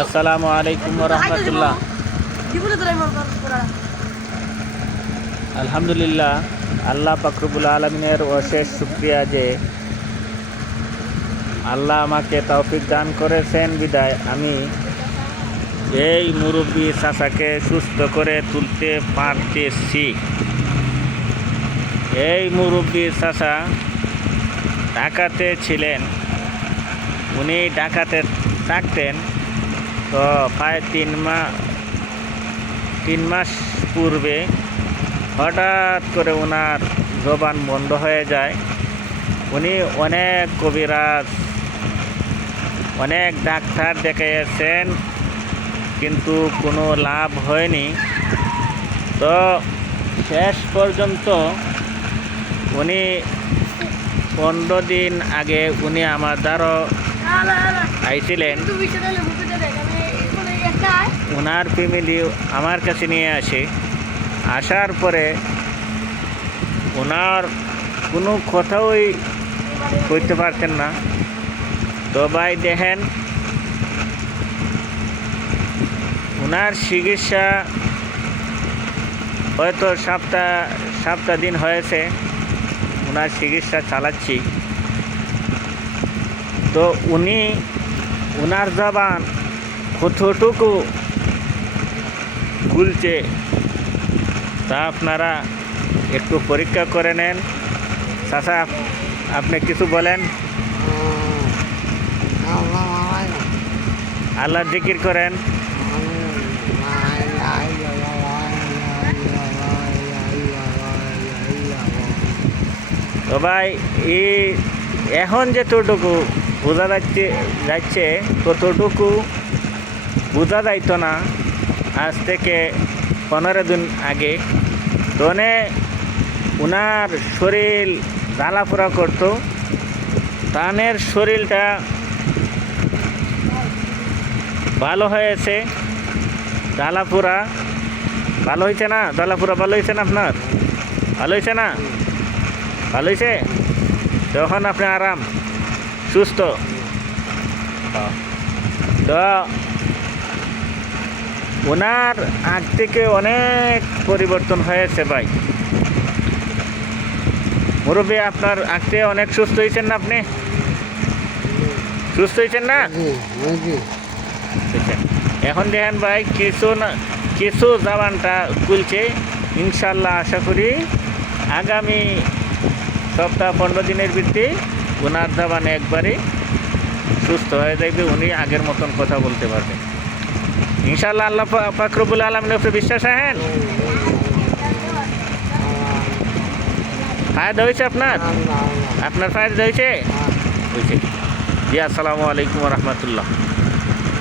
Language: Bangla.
আসসালামু আলাইকুম ওয়া রাহমাতুল্লাহ। আলহামদুলিল্লাহ, আল্লাহ পাক রব্বুল আলামিনের অশেষ শুকরিয়া যে আল্লাহ আমাকে তৌফিক দান করেছেন বিদায় আমি এই মুরব্বী চাচাকে সুস্থ করে তুলতে পারতেছি। এই মুরব্বী চাচা ঢাকাতে ছিলেন, উনি ঢাকাতে থাকতেন। তো প্রায় 3 মাস পূর্বে হঠাৎ করে ওনার জবান বন্ধ হয়ে যায়। উনি অনেক কবিরাজ, অনেক ডাক্তার দেখিয়েছেন, কিন্তু কোনো লাভ হয়নি। তো শেষ পর্যন্ত উনি 15 দিন আগে উনি আমার দ্বারা আইছিলেন। ওনার ফ্যামিলি আমার কাছে নিয়ে আসে। আসার পরে ওনার কোনো কথাই করতে পারতেন না। তো ভাই দেখেন, ওনার চিকিৎসা হয়তো সপ্তাহ দিন হয়েছে ওনার চিকিৎসা চালাচ্ছি। তো ওনার জবান কতটুকু খুলছে তা আপনারা একটু পরীক্ষা করে নেন। চাচা, আপনি কিছু বলেন। আল্লাহ জিকির করেন। তো ভাই এখন যেতটুকু বোঝা যাচ্ছে ততটুকু বোঝা যাইতো না আজ থেকে 15 দিন আগে। তো ওনার শরীর জ্বালাপোড়া করতো, তানের শরীরটা ভালো হয়েছে। জ্বালাপোড়া ভালো হয়েছে না? জ্বালাপোড়া ভালো হয়েছে না? আপনার ভালো হয়েছে না? ভালো হয়েছে? তখন আপনি আরাম, সুস্থ। তো ওনার আগ থেকে অনেক পরিবর্তন হয়েছে ভাই। মুরব্বী, আপনার আগ থেকে অনেক সুস্থ হয়েছেন না? আপনি সুস্থ হয়েছেন না? এখন দেখেন ভাই, কিছু জবানটা খুলছে। ইনশাল্লাহ আশা করি আগামী সপ্তাহ 15 দিনের ভিত্তি ওনার জবান একবারে সুস্থ হয়ে যাবে। উনি আগের মতন কথা বলতে পারবেন ইনশাল্লাহ। আল্লাহ পাক রব্বুল আলামিনের উপরে বিশ্বাস আছেন? ফায়দা হয়েছে আপনার ফায়দা হয়েছে? জি, আসসালামু আলাইকুম ওয়া রাহমাতুল্লাহ।